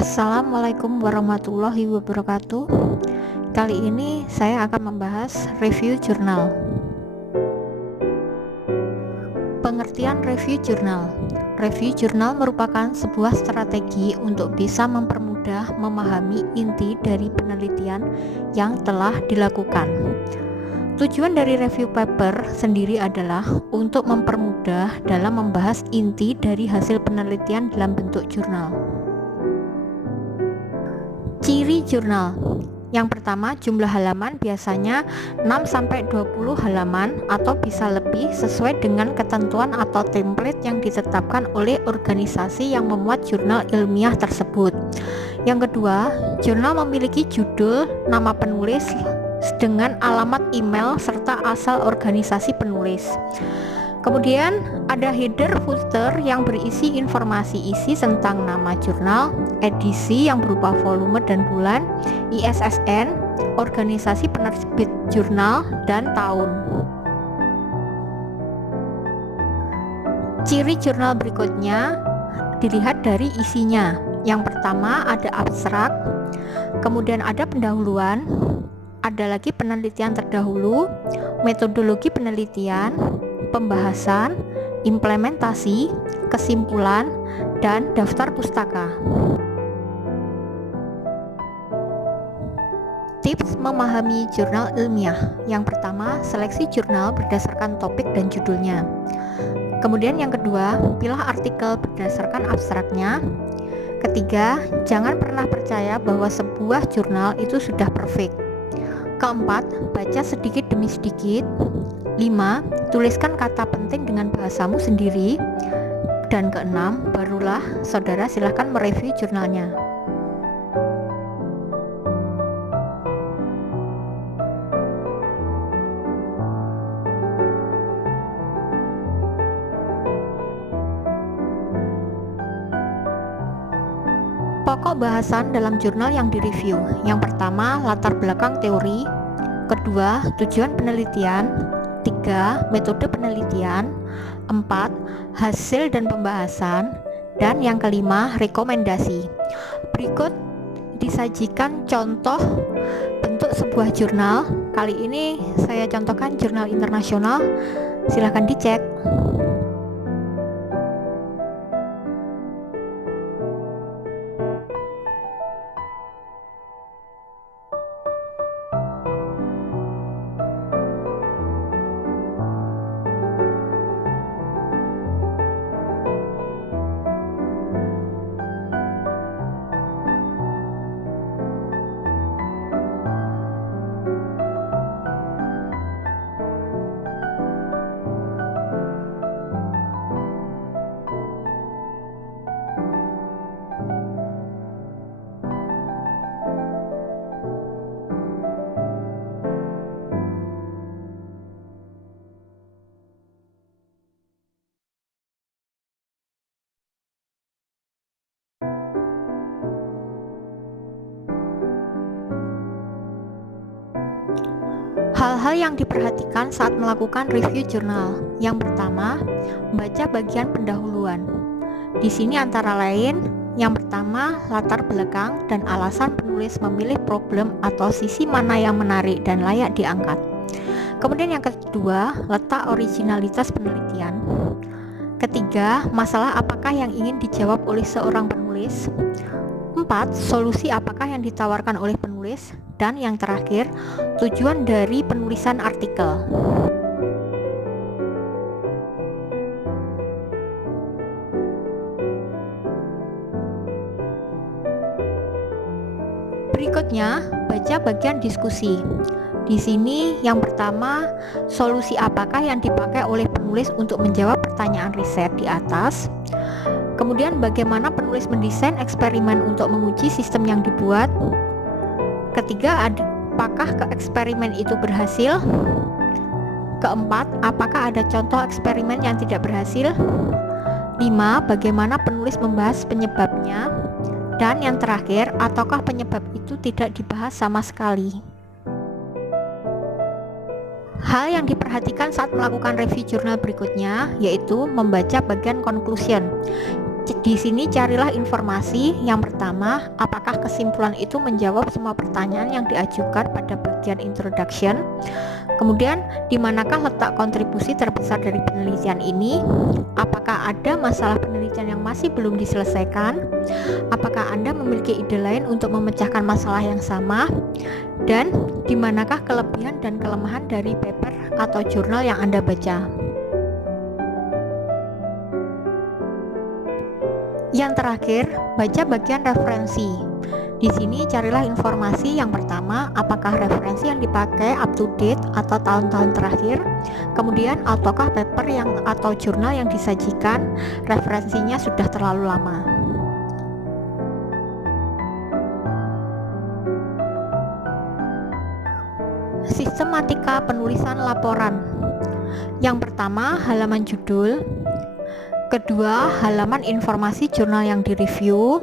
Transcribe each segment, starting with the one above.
Assalamualaikum warahmatullahi wabarakatuh. Kali ini saya akan membahas review jurnal. Pengertian review jurnal. Review jurnal merupakan sebuah strategi untuk bisa mempermudah memahami inti dari penelitian yang telah dilakukan. Tujuan dari review paper sendiri adalah untuk mempermudah dalam membahas inti dari hasil penelitian dalam bentuk jurnal. Ciri jurnal. Yang pertama, jumlah halaman biasanya 6-20 halaman atau bisa lebih sesuai dengan ketentuan atau template yang ditetapkan oleh organisasi yang memuat jurnal ilmiah tersebut. Yang kedua, jurnal memiliki judul, nama penulis dengan alamat email serta asal organisasi penulis. Kemudian ada header footer yang berisi informasi isi tentang nama jurnal, edisi yang berupa volume dan bulan, ISSN, organisasi penerbit jurnal, dan tahun. Ciri jurnal berikutnya dilihat dari isinya. Yang pertama ada abstrak, kemudian ada pendahuluan, ada lagi penelitian terdahulu, metodologi penelitian, pembahasan, implementasi, kesimpulan, dan daftar pustaka. Tips memahami jurnal ilmiah. Yang pertama, seleksi jurnal berdasarkan topik dan judulnya. Kemudian yang kedua, pilih artikel berdasarkan abstraknya. Ketiga, jangan pernah percaya bahwa sebuah jurnal itu sudah perfect. Keempat, baca sedikit demi sedikit. 5. Tuliskan kata penting dengan bahasamu sendiri. Dan keenam, barulah saudara silahkan mereview jurnalnya. Pokok bahasan dalam jurnal yang direview. Yang pertama, latar belakang teori. Kedua, tujuan penelitian. 3. Metode penelitian. 4. Hasil dan pembahasan. Dan yang kelima, rekomendasi. Berikut disajikan contoh bentuk sebuah jurnal. Kali ini saya contohkan jurnal internasional. Silahkan dicek. Hal-hal yang diperhatikan saat melakukan review jurnal. Yang pertama, baca bagian pendahuluan. Di sini antara lain, yang pertama, latar belakang dan alasan penulis memilih problem atau sisi mana yang menarik dan layak diangkat. Kemudian yang kedua, letak originalitas penelitian. Ketiga, masalah apakah yang ingin dijawab oleh seorang penulis. 4. Solusi apakah yang ditawarkan oleh penulis. Dan yang terakhir, tujuan dari penulisan artikel. Berikutnya, baca bagian diskusi. Di sini yang pertama, solusi apakah yang dipakai oleh penulis untuk menjawab pertanyaan riset di atas. Kemudian bagaimana penulis mendesain eksperimen untuk menguji sistem yang dibuat. Ketiga, apakah eksperimen itu berhasil? Keempat, apakah ada contoh eksperimen yang tidak berhasil? 5. Bagaimana penulis membahas penyebabnya? Dan yang terakhir, ataukah penyebab itu tidak dibahas sama sekali? Hal yang diperhatikan saat melakukan review jurnal berikutnya yaitu membaca bagian conclusion. Di sini carilah informasi. Yang pertama, apakah kesimpulan itu menjawab semua pertanyaan yang diajukan pada bagian introduction? Kemudian, di manakah letak kontribusi terbesar dari penelitian ini? Apakah ada masalah penelitian yang masih belum diselesaikan? Apakah Anda memiliki ide lain untuk memecahkan masalah yang sama? Dan di manakah kelebihan dan kelemahan dari paper atau jurnal yang Anda baca? Yang terakhir, baca bagian referensi. Di sini carilah informasi. Yang pertama, apakah referensi yang dipakai up to date atau tahun-tahun terakhir? Kemudian, ataukah paper atau jurnal yang disajikan referensinya sudah terlalu lama? Sistematika penulisan laporan. Yang pertama, halaman judul. Kedua, halaman informasi jurnal yang direview.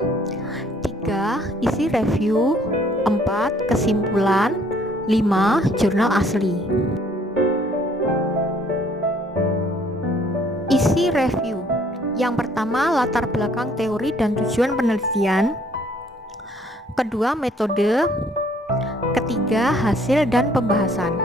3. Isi review. 4. Kesimpulan. 5. Jurnal asli. Isi review. Yang pertama, latar belakang teori dan tujuan penelitian. Kedua, metode. Ketiga, hasil dan pembahasan.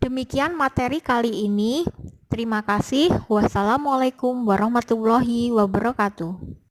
Demikian materi kali ini. Terima kasih. Wassalamualaikum warahmatullahi wabarakatuh.